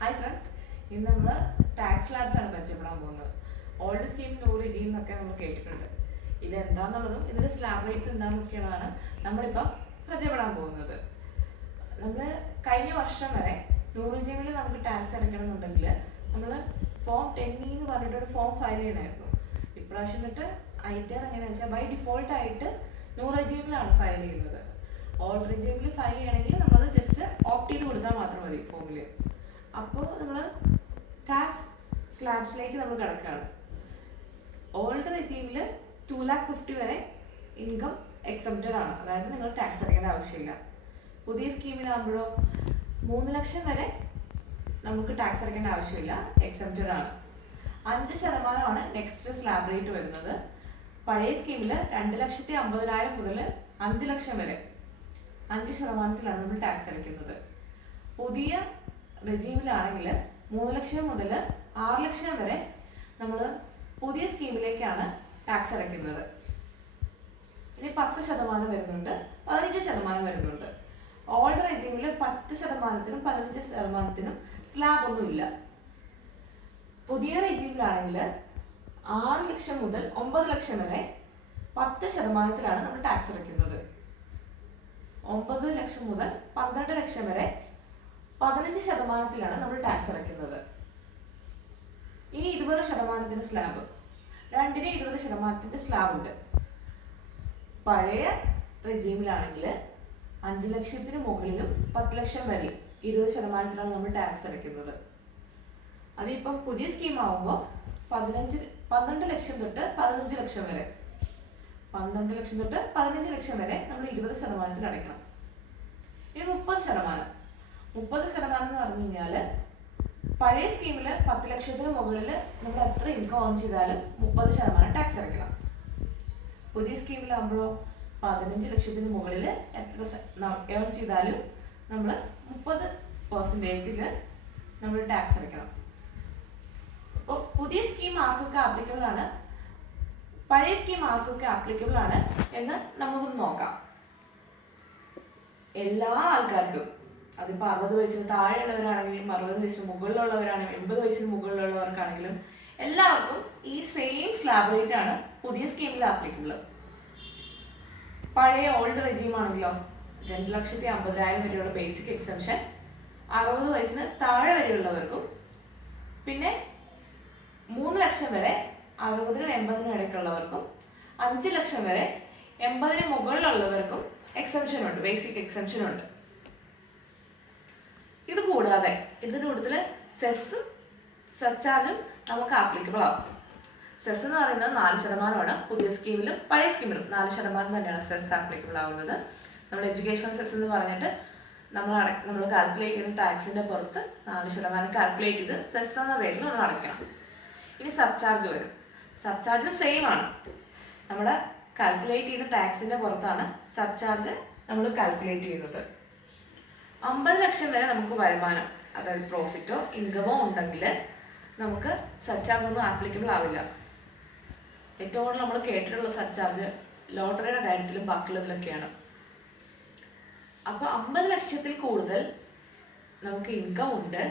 Hi friends, ഇന്ന് നമ്മൾ tax labs ആണ് പരിചയപ്പെടാൻ പോകുന്നത്. ഓൾഡ് സ്കീം ന്യൂ റിജീം എന്നൊക്കെ നമ്മൾ കേട്ടിട്ടുണ്ട്. ഇത് എന്താണെന്നുള്ളതും ഇതിൻ്റെ സ്ലാബ് റേറ്റ്സ് എന്താണെന്നൊക്കെയുള്ളതാണ് നമ്മളിപ്പം പരിചയപ്പെടാൻ പോകുന്നത്. നമ്മൾ കഴിഞ്ഞ വർഷം വരെ ന്യൂ റിജീമിൽ നമുക്ക് ടാക്സ് അടയ്ക്കണം എന്നുണ്ടെങ്കിൽ നമ്മൾ ഫോം 10E എന്ന് പറഞ്ഞിട്ടൊരു ഫോം ഫയൽ ചെയ്യണമായിരുന്നു. ഇപ്രാവശ്യം തൊട്ട് ഐറ്റർ എങ്ങനെയാണെന്ന് വെച്ചാൽ ബൈ ഡിഫോൾട്ട് ആയിട്ട് ന്യൂ റിജീമിലാണ് ഫയൽ ചെയ്യുന്നത്. ഓൾഡ് റിജീമിൽ ഫയൽ ചെയ്യണമെങ്കിൽ നമ്മളത് ജസ്റ്റ് ഓപ്റ്റ് ചെയ്ത് കൊടുത്താൽ മാത്രം മതി ഫോമിൽ. അപ്പോൾ നമ്മൾ ടാക്സ് സ്ലാബ്സിലേക്ക് നമ്മൾ കിടക്കുകയാണ്. ഓൾഡ് റെജീമിൽ 2,50,000 വരെ ഇൻകം എക്സംപ്റ്റഡ് ആണ്, അതായത് നിങ്ങൾ ടാക്സ് അടയ്ക്കേണ്ട ആവശ്യമില്ല. പുതിയ സ്കീമിലാകുമ്പോഴോ 3 ലക്ഷം വരെ നമുക്ക് ടാക്സ് അടയ്ക്കേണ്ട ആവശ്യമില്ല, എക്സംപ്റ്റഡ് ആണ്. 5% നെക്സ്റ്റ് സ്ലാബ് റേറ്റ് വരുന്നത്. പഴയ സ്കീമിൽ 2,50,000 മുതൽ 5 ലക്ഷം വരെ 5% നമ്മൾ ടാക്സ് അടയ്ക്കുന്നത്. പുതിയ റെജീമിലാണെങ്കിൽ 3 ലക്ഷം മുതൽ 6 ലക്ഷം വരെ നമ്മൾ പുതിയ സ്കീമിലേക്കാണ് ടാക്സ് അടയ്ക്കുന്നത്. ഇനി 10% വരുന്നുണ്ട്, 15% വരുന്നുണ്ട്. ഓൾഡ് റെജീമിൽ 10%-നും 15%-നും സ്ലാബ് ഒന്നുമില്ല. പുതിയ റെജീമിലാണെങ്കിൽ 6 ലക്ഷം മുതൽ 9 ലക്ഷം വരെ 10%-ലാണ് നമ്മൾ ടാക്സ് അടയ്ക്കുന്നത്. 9 ലക്ഷം മുതൽ 12 ലക്ഷം വരെ 15%-ലാണ് നമ്മൾ ടാക്സ് അടയ്ക്കുന്നത്. ഇനി 20%-ന് സ്ലാബ്, രണ്ടിന് 20%-ന്റെ സ്ലാബ് ഉണ്ട്. പഴയ റെജീമിലാണെങ്കിൽ 5 ലക്ഷത്തിന് മുകളിലും 10 ലക്ഷം വരെ 20%-ലാണ് നമ്മൾ ടാക്സ് അടയ്ക്കുന്നത്. അതിപ്പം പുതിയ സ്കീം ആവുമ്പോൾ 12 ലക്ഷം തൊട്ട് 15 ലക്ഷം വരെ 12 ലക്ഷം തൊട്ട് 15 ലക്ഷം വരെ നമ്മൾ 20%-ന് അടയ്ക്കണം. ഇനി 30% എന്ന് പറഞ്ഞു കഴിഞ്ഞാൽ പഴയ സ്കീമിൽ 10 ലക്ഷത്തിന് മുകളിൽ നമ്മൾ എത്ര ഇൻകം ഓൺ ചെയ്താലും 30% ടാക്സ് അടയ്ക്കണം. പുതിയ സ്കീമിലാകുമ്പോഴോ 15 ലക്ഷത്തിന് മുകളിൽ എത്ര ഏൺ ചെയ്താലും നമ്മൾ 30% നമ്മൾ ടാക്സ് അടയ്ക്കണം. അപ്പോൾ പുതിയ സ്കീം ആർക്കൊക്കെ ആപ്ലിക്കബിൾ ആണ്, പഴയ സ്കീം ആർക്കൊക്കെ ആപ്ലിക്കബിൾ ആണ് എന്ന് നമുക്കൊന്ന് നോക്കാം. എല്ലാ ആൾക്കാർക്കും, അതിപ്പോൾ 60 വയസ്സിന് താഴെയുള്ളവരാണെങ്കിലും 60 വയസ്സിന് മുകളിലുള്ളവരാണെങ്കിലും 80 വയസ്സിന് മുകളിലുള്ളവർക്കാണെങ്കിലും എല്ലാവർക്കും ഈ സെയിം സ്ലാബ് റേറ്റ് ആണ് പുതിയ സ്കീമിൽ ആപ്ലിക്കബിൾ. പഴയ ഓൾഡ് റെജീം ആണെങ്കിലോ 2,50,000 വരെയുള്ള ബേസിക് എക്സംഷൻ 60 വയസ്സിന് താഴെ വരെയുള്ളവർക്കും, പിന്നെ 3 ലക്ഷം വരെ 60-നും 80-നും ഇടയ്ക്കുള്ളവർക്കും, 5 ലക്ഷം വരെ 80-ന് മുകളിലുള്ളവർക്കും എക്സംഷൻ ഉണ്ട്, ബേസിക് എക്സംഷൻ ഉണ്ട്. ഇത് കൂടാതെ ഇതിൻ്റെ കൂട്ടത്തിൽ സെസ്സും സർചാർജും നമുക്ക് ആപ്ലിക്കബിൾ ആവും. സെസ് എന്ന് പറയുന്നത് 4%ആണ്. പുതിയ സ്കീമിലും പഴയ സ്കീമിലും 4% തന്നെയാണ് സെസ് ആപ്ലിക്കബിൾ ആവുന്നത്. നമ്മൾ എഡ്യൂക്കേഷൻ സെസ് എന്ന് പറഞ്ഞിട്ട് നമ്മൾ കാൽക്കുലേറ്റ് ചെയ്യുന്ന ടാക്സിൻ്റെ പുറത്ത് 4% കാൽക്കുലേറ്റ് ചെയ്ത് സെസ് എന്ന പേരിൽ നമ്മൾ അടയ്ക്കണം. ഇനി സർചാർജ് വരും. സർചാർജും സെയിം ആണ്. നമ്മുടെ കാൽക്കുലേറ്റ് ചെയ്യുന്ന ടാക്സിൻ്റെ പുറത്താണ് സർചാർജ് നമ്മൾ കാൽക്കുലേറ്റ് ചെയ്യുന്നത്. 50 ലക്ഷം വരെ നമുക്ക് വരുമാനം, അതായത് പ്രോഫിറ്റോ ഇൻകമോ ഉണ്ടെങ്കിൽ നമുക്ക് സർചാർജ് ഒന്നും ആപ്ലിക്കബിൾ ആവില്ല. ഏറ്റവും കൂടുതൽ നമ്മൾ കേട്ടിട്ടുള്ള സർചാർജ് ലോട്ടറിയുടെ കാര്യത്തിലും ബാക്കിയുള്ളതിലൊക്കെയാണ്. അപ്പോൾ 50 ലക്ഷത്തിൽ കൂടുതൽ നമുക്ക് ഇൻകം ഉണ്ട്,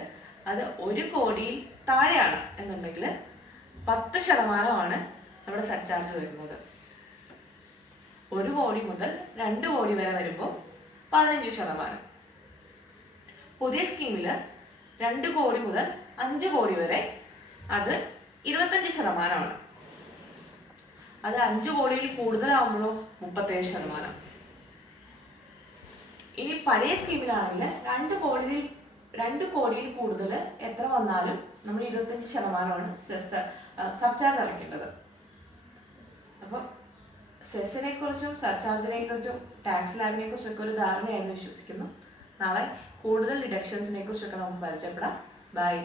അത് 1 കോടിയിൽ താഴെയാണ് എന്നുണ്ടെങ്കിൽ 10% നമ്മുടെ സർചാർജ് വരുന്നത്. 1 കോടി മുതൽ 2 കോടി വരെ വരുമ്പോൾ 15%. പുതിയ സ്കീമിൽ 2 കോടി മുതൽ 5 കോടി വരെ അത് 25%. അത് 5 കോടിയിൽ കൂടുതലാവുമ്പോഴോ 37%. ഇനി പഴയ സ്കീമിലാണെങ്കിൽ 2 കോടിയിൽ കൂടുതൽ എത്ര വന്നാലും നമ്മൾ 25% സർചാർജ് അടയ്ക്കേണ്ടത്. അപ്പം സെസ്സിനെ കുറിച്ചും സർചാർജിനെ കുറിച്ചും ടാക്സ് ലാബിനെ കുറിച്ചൊക്കെ ഒരു ധാരണയായെന്ന് വിശ്വസിക്കുന്നു. നാളെ കൂടുതൽ ഡിഡക്ഷൻസിനെ കുറിച്ചൊക്കെ നമുക്ക് പരിചയപ്പെടാം. ബൈ.